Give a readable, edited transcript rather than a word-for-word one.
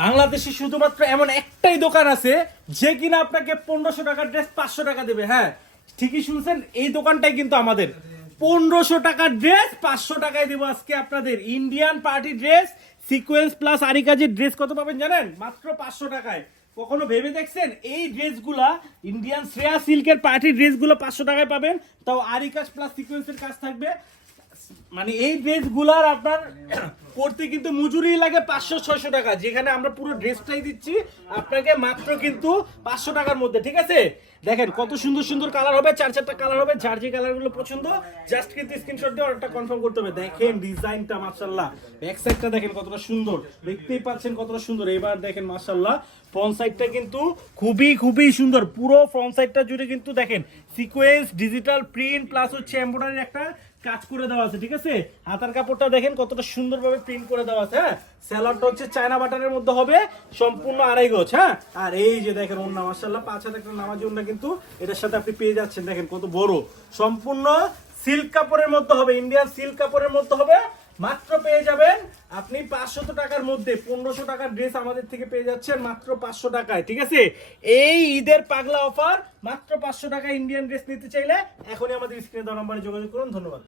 বাংলাদেশে শুধুমাত্র এমন একটাই দোকান আছে যে কিনা আপনাকে 1500 টাকার ড্রেস 500 টাকা দেবে। হ্যাঁ, ঠিকই শুনছেন, এই দোকানটাই কিন্তু আমাদের। 1500 টাকার ড্রেস 500 টাকায় দেবো আজকে আপনাদের। Indian party dress sequence plus আরি কাজের ড্রেস কত পাবেন জানেন? মাত্র 500 টাকায়। কখনো ভেবে দেখছেন এই ড্রেসগুলা ইন্ডিয়ান শ্রেয়া সিল্কের পার্টি ড্রেসগুলো 500 টাকায় পাবেন, তাও আরি কাজ প্লাস সিকোয়েন্সের কাজ থাকবে। মানে এই ড্রেসগুলার আপনার করতে কিন্তু মজুরি লাগে 500-600 টাকা, যেখানে আমরা পুরো ড্রেসটাই দিচ্ছি আপনাকে মাত্র কিন্তু 500 টাকার মধ্যে। ঠিক আছে, দেখেন কত সুন্দর সুন্দর কালার হবে, 4-4টা কালার হবে। যার যে কালারগুলো পছন্দ জাস্ট কিন্তু স্ক্রিনশট দিয়ে অর্ডারটা কনফার্ম করতে হবে। দেখেন ডিজাইনটা মাশাআল্লাহ, ব্যাক সাইডটা দেখেন কতটা সুন্দর, দেখতেই পাচ্ছেন কতটা সুন্দর। এবার দেখেন মাশাআল্লাহ ফ্রন্ট সাইডটা কিন্তু খুবই খুবই সুন্দর। পুরো ফ্রন্ট সাইডটা জুড়ে কিন্তু দেখেন সিকোয়েন্স ডিজিটাল প্রিন্ট প্লাস হচ্ছে এমব্রয়ডারি একটা কাজ করে দেওয়া আছে। ঠিক আছে, হাতার কাপড়টা দেখেন কতটা সুন্দরভাবে প্রিন্ট করে দেওয়া আছে। হ্যাঁ, স্যালাডটা হচ্ছে চায়না বাটারের মধ্যে হবে, সম্পূর্ণ আড়াই গজ। হ্যাঁ, আর এই যে দেখেন ওন্না মাশাআল্লাহ 5 হাত একটা নামাজি ওন্না কিন্তু এটার সাথে আপনি পেয়ে যাচ্ছেন। দেখেন কত বড়, সম্পূর্ণ সিল্ক কাপড়ের মধ্যে হবে, ইন্ডিয়ান সিল্ক কাপড়ের মধ্যে হবে। মাত্র পেয়ে যাবেন আপনি 500 টাকার মধ্যে। 1500 টাকার ড্রেস আমাদের থেকে পেয়ে যাচ্ছেন মাত্র 500 টাকায়। ঠিক আছে, এই ঈদের পাগলা অফার মাত্র 500 টাকা ইন্ডিয়ান ড্রেস নিতে চাইলে এখনই আমাদের স্ক্রিনে দেওয়া নম্বরে যোগাযোগ করুন। ধন্যবাদ।